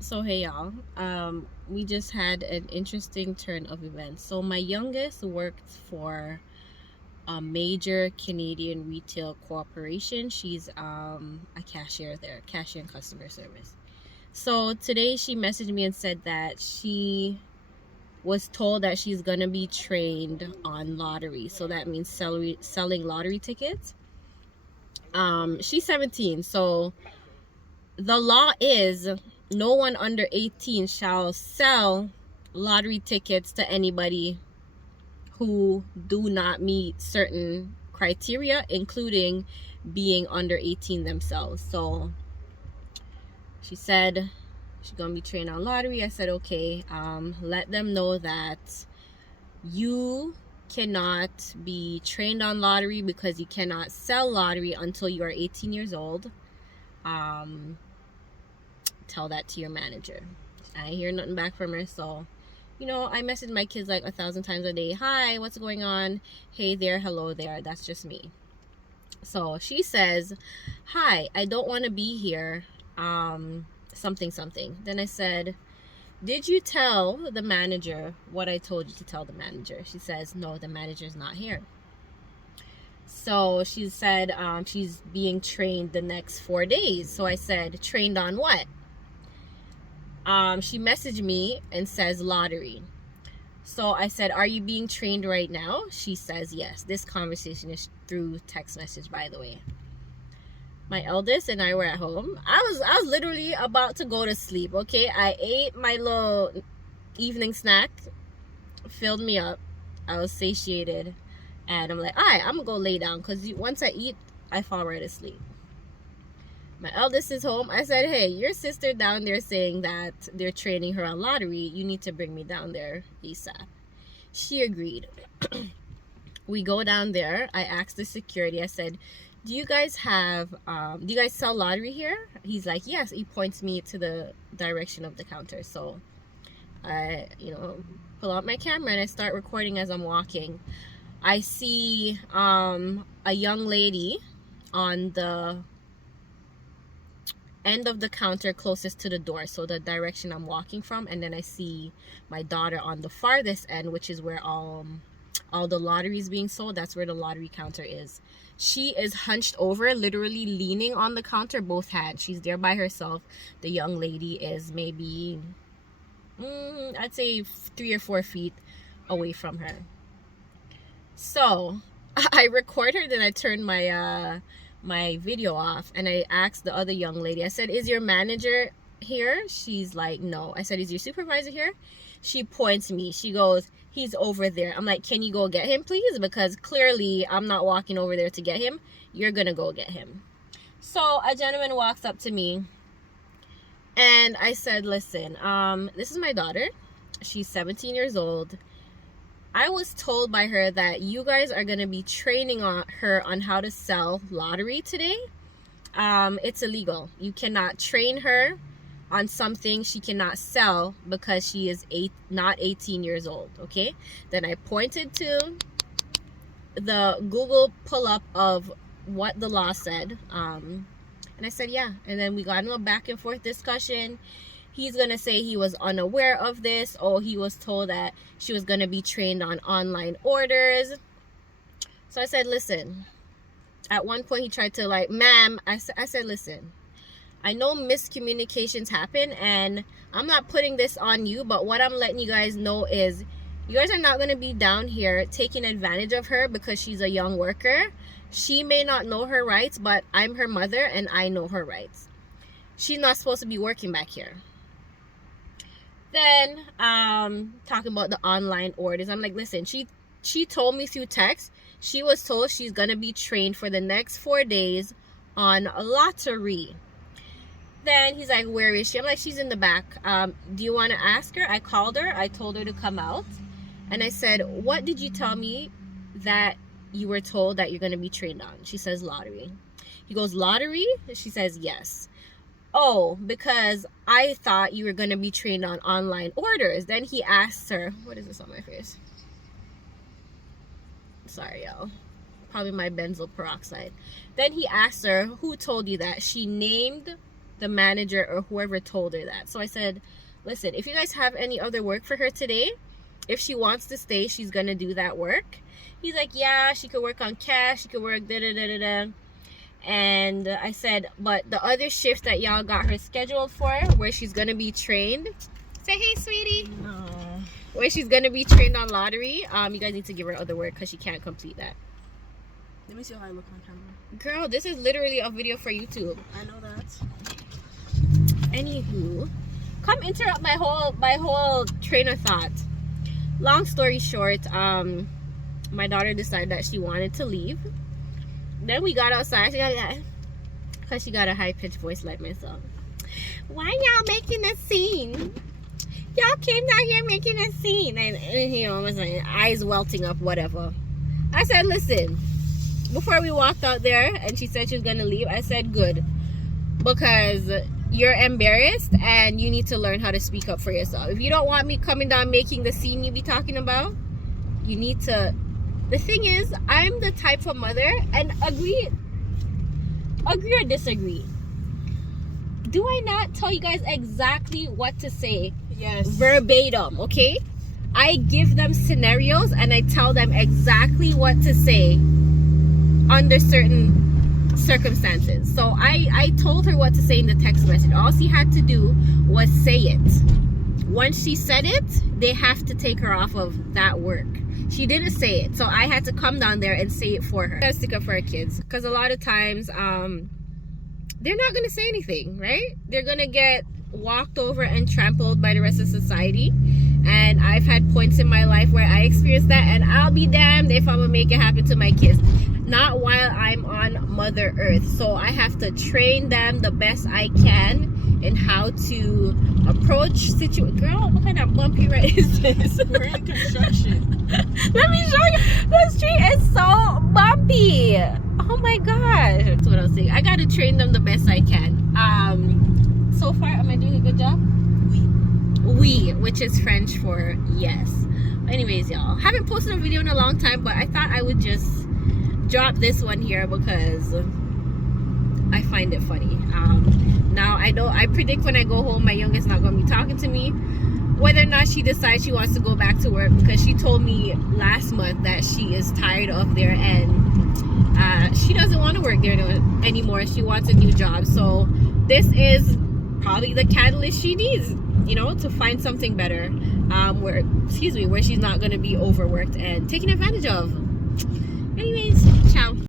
So hey y'all, we just had an interesting turn of events. So my youngest worked for a major Canadian retail corporation. She's a cashier there, cashier and customer service. So today she messaged me and said that she was told that she's gonna be trained on lottery. So that means selling lottery tickets. She's 17, so the law is no one under 18 shall sell lottery tickets to anybody who do not meet certain criteria, including being under 18 themselves. So she said she's gonna be trained on lottery. I said, okay, let them know that you cannot be trained on lottery because you cannot sell lottery until you are 18 years old. Tell that to your manager. I hear nothing back from her, so I message my kids like 1,000 times a day. Hi, what's going on? Hey there, hello there. That's just me. So she says, hi, I don't want to be here. Something something. Then I said, did you tell the manager what I told you to tell the manager? She says, no, the manager's not here. So she said she's being trained the next 4 days. So I said, trained on what? She messaged me and says lottery. So I said, are you being trained right now? She says yes. This conversation is through text message, by the way. My eldest and I were at home. I was literally about to go to sleep. Okay, I ate my little evening snack, filled me up. I was satiated, and I'm like, all right, I'm gonna go lay down because once I eat, I fall right asleep. My eldest is home. I said, hey, your sister down there saying that they're training her on lottery. You need to bring me down there ASAP. She agreed. We go down there. I asked the security. I said, do you guys sell lottery here? He's like, yes. He points me to the direction of the counter. So I, pull out my camera and I start recording as I'm walking. I see a young lady on the end of the counter closest to the door, so the direction I'm walking from, and then I see my daughter on the farthest end, which is where all the lottery is being sold. That's where the lottery counter is. She is hunched over, literally leaning on the counter, both hands. She's there by herself. The young lady is maybe I'd say 3 or 4 feet away from her. So I record her, then I turn my video off, and I asked the other young lady, I said, is your manager here? She's like, no. I said, is your supervisor here? She points me. She goes, he's over there. I'm like, can you go get him, please? Because clearly I'm not walking over there to get him. You're gonna go get him. So a gentleman walks up to me, and I said, listen, this is my daughter. She's 17 years old. I was told by her that you guys are going to be training her on how to sell lottery today. It's illegal. You cannot train her on something she cannot sell because she is not 18 years old. Okay. Then I pointed to the Google pull up of what the law said. And I said, yeah. And then we got in a back and forth discussion. He's going to say he was unaware of this. Oh, he was told that she was going to be trained on online orders. So I said, listen. At one point, he tried to ma'am, I said, listen. I know miscommunications happen, and I'm not putting this on you, but what I'm letting you guys know is you guys are not going to be down here taking advantage of her because she's a young worker. She may not know her rights, but I'm her mother, and I know her rights. She's not supposed to be working back here. Then talking about the online orders, I'm like, listen, she told me through text she was told she's gonna be trained for the next 4 days on a lottery. Then he's like, where is she? I'm like, she's in the back. Do you want to ask her? I called her. I told her to come out, and I said, what did you tell me that you were told that you're gonna be trained on? She says lottery. He goes, lottery? She says yes. Oh, because I thought you were going to be trained on online orders. Then he asked her, what is this on my face? Sorry, y'all. Probably my benzoyl peroxide. Then he asked her, who told you that? She named the manager or whoever told her that. So I said, listen, if you guys have any other work for her today, if she wants to stay, she's gonna do that work. He's like, yeah, she could work on cash, she could work da-da-da-da-da. And I said, but the other shift that y'all got her scheduled for, where she's gonna be trained, say hey sweetie, No. where she's gonna be trained on lottery, you guys need to give her other work because she can't complete that. Let me see how I look on camera. Girl, this is literally a video for YouTube. I know that. Anywho, come interrupt my whole train of thought. Long story short, my daughter decided that she wanted to leave. Then we got outside. Because she got a high-pitched voice like myself. Why y'all making a scene? Y'all came down here making a scene. And you know, I was like, eyes welting up, whatever. I said, listen, before we walked out there and she said she was going to leave, I said, good. Because you're embarrassed and you need to learn how to speak up for yourself. If you don't want me coming down making the scene you be talking about, you need to... The thing is, I'm the type of mother, and agree or disagree, do I not tell you guys exactly what to say? Yes. Verbatim, okay? I give them scenarios and I tell them exactly what to say under certain circumstances. So I told her what to say in the text message. All she had to do was say it. Once she said it, they have to take her off of that work. She didn't say it, so I had to come down there and say it for her. Gotta stick up for our kids, because a lot of times they're not gonna say anything, right? They're gonna get walked over and trampled by the rest of society. And I've had points in my life where I experienced that, and I'll be damned if I'm gonna make it happen to my kids. Not while I'm on Mother Earth. So I have to train them the best I can in how to approach situations. Girl, what kind of bumpy ride is this? We're in construction. Let me show you. The street is so bumpy. Oh my gosh. That's what I was saying. I gotta train them the best I can. So far, am I doing a good job? Oui, which is French for yes. Anyways, y'all, haven't posted a video in a long time, but I thought I would just drop this one here because I find it funny. Now I predict when I go home, my youngest not gonna be talking to me, whether or not she decides she wants to go back to work, because she told me last month that she is tired of there and she doesn't want to work there anymore. She wants a new job. So this is probably the catalyst she needs, you know, to find something better, where she's not going to be overworked and taken advantage of.